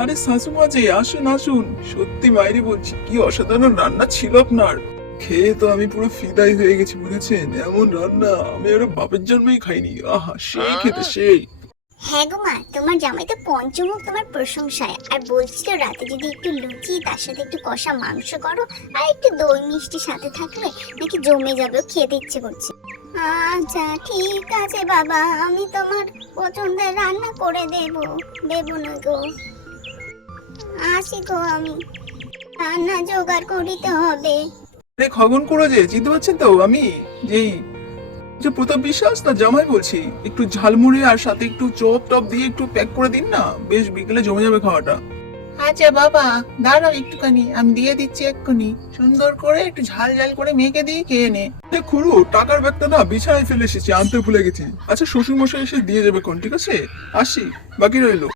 আরে শাশুমা যে, আসুন আসুন। সত্যি মাইরি বলছি, কি অসাধারণ রান্না ছিল আপনার। খেয়ে তো আমি পুরো ফিদাই হয়ে গেছি, বুঝেছেন? এমন রান্না আমি আর বাপের জন্মেই খাইনি। আহা, সেই খেতে সেই। হ্যাঁ গো মা, তোমার জামাই তো পঞ্চমুখ তোমার প্রশংসায়। আর বলছিল রাতে যদি একটু লুচি তার সাথে একটু কষা মাংস করো আর একটু দই মিষ্টি সাথে থাকলে নাকি জমে যাবে, ও খেতে ইচ্ছে করছে। আচ্ছা ঠিক আছে বাবা, আমি তোমার পছন্দের রান্না করে দেবো না গো। আসি গো আমি, রান্না জোগাড় করিতে হবে। আরে খগন করে যে, চিনতে পারছেন তো? আমি যেই যে প্রতাপ বিশ্বাস না জামাই বলছি। একটু ঝালমুড়ি আর সাথে একটু চপ টপ দিয়ে একটু প্যাক করে দিন না, বেশ বিকেলে জমে যাবে খাওয়াটা। আচ্ছা বাবা, দাঁড়াও একটুখানি, আমি দিয়ে দিচ্ছি এক্ষুনি। সুন্দর করে একটু ঝাল ঝাল করে মেখে দিয়ে খেয়ে নে। খুড়ো, টাকার ব্যাগটা না বিছানায় ফেলে এসেছি, আনতে ভুলে গেছি। আচ্ছা, শ্বশুর মশাই এসে দিয়ে যাবে কোন, ঠিক আছে? আসি, বাকি রইলো।